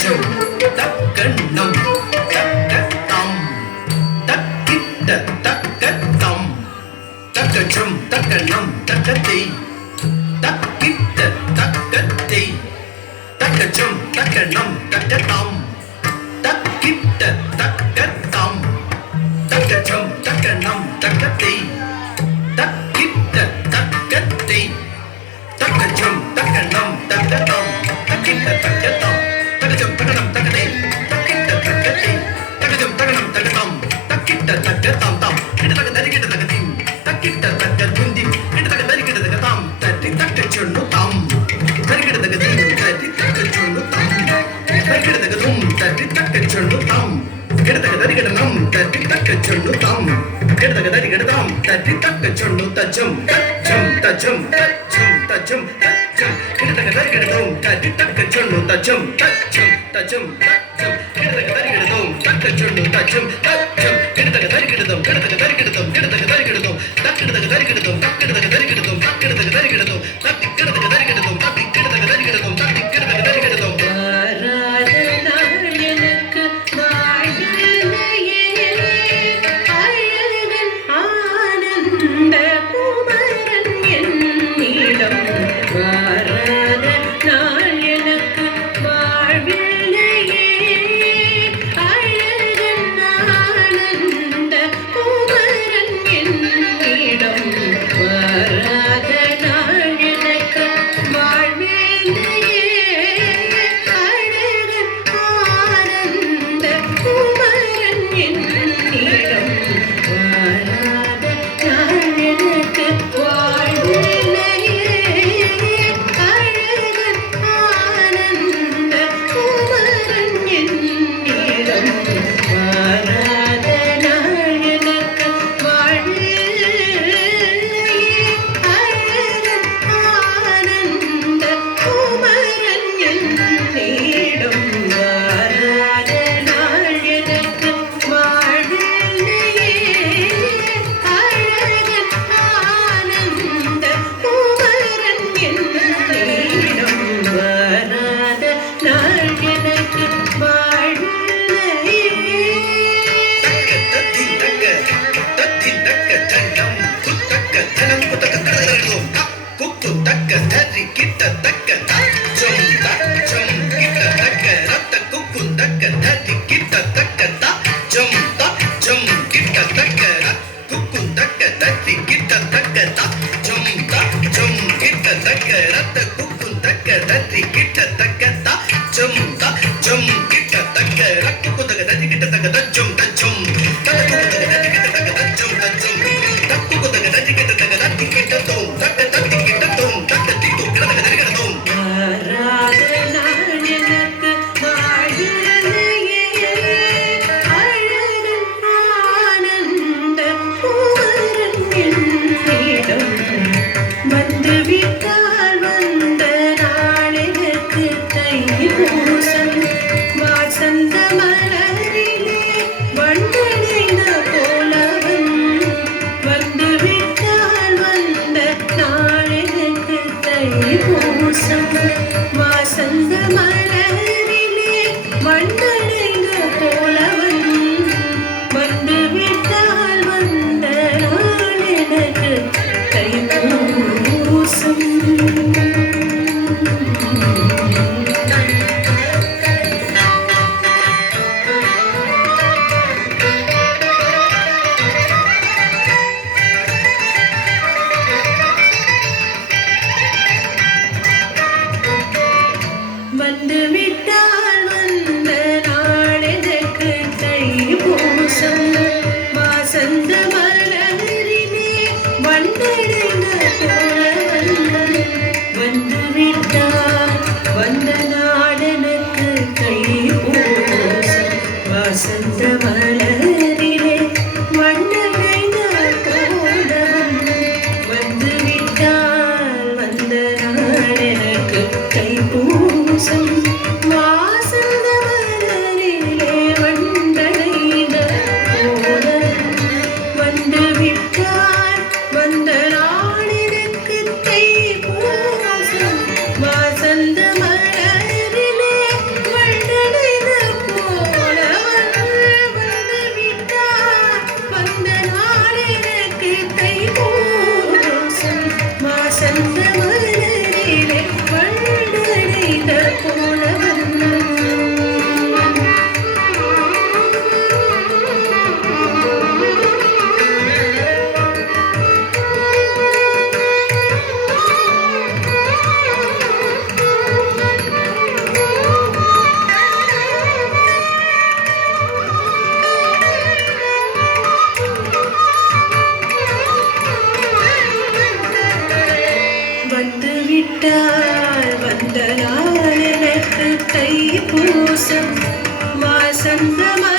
தச்சம் தக்கண்ணம் தக்கத்தம் தக்கிட்ட தக்கத்தம் தக்கச்சம் தக்கண்ணம் தக்கத்தை தக்கிட்ட தக்கத்தை தக்கச்சம் தக்கண்ணம் தக்கத்தம் தக்கிட்ட தக்கத்தம் தக்கச்சம் தக்கண்ணம் தக்கத்தை தக்கிட்ட தக்கத்தை தக்கச்சம் தக்கண்ணம் தக்கத்தம் தக்கிட்ட தக்கத்தம் தக்கச்சம் தக்கணம் தக்கத்தை தக்கிட்ட தக்கத்தை தக்கச்சம் தக்கணம் தக்கத்தம் தக்கிட்ட தக்கத்தம் தம் கிட்ட தக்க தரிக்கிட்ட தக்கதிம் தக்கிட்ட தக்கதுந்தி கிட்ட தக்க தரிக்கிட்ட தக்கதம் தட்டி தக்கச்சொன்னு தம் தரிக்கிட்ட தக்கதிம் தட்டி தக்கச்சொன்னு தம் தரிக்கிட்ட தக்கதும் தட்டி தக்கச்சொன்னு தம் கிட்ட தக்க தரிக்கிட்ட நம் தட்டி தக்கச்சொன்னு தம் கிட்ட தக்க தரிக்கிட்ட தம் தட்டி தக்கச்சொன்னு தச்சம் தச்சம் தச்சம் தச்சம் தச்சம் தச்சம் கிட்ட தக்க தரிக்கிட்ட தம் தட்டி தக்கச்சொன்னு தச்சம் தச்சம் தச்சம் தச்சம் கிட்ட தக்க தரிக்கிட்ட தம் தக்கச்சொன்னு தச்சம் தச்சம் கிட்ட தக்க தரிக்கிட்ட தம் கிட்ட தக்க தரிக்கிட்ட தம் கிட்ட தக்க தரிக்கிட்ட தம் தக்கிட்ட தக்க தரிக்கிட்ட தம் தக்கிட்ட தக்க தரிக்கிட்ட தம் தக்கிட்ட தக்க தரிக்கிட்ட தம் தக்கிட்ட தக்க தரிக்கிட்ட தம் தக்கிட்ட தக்க தரிக்கிட்ட தம் தக்கிட்ட தக்க தரிக்கிட்ட தம் தைப்பூசம் பூசம் வாசந்தமலர்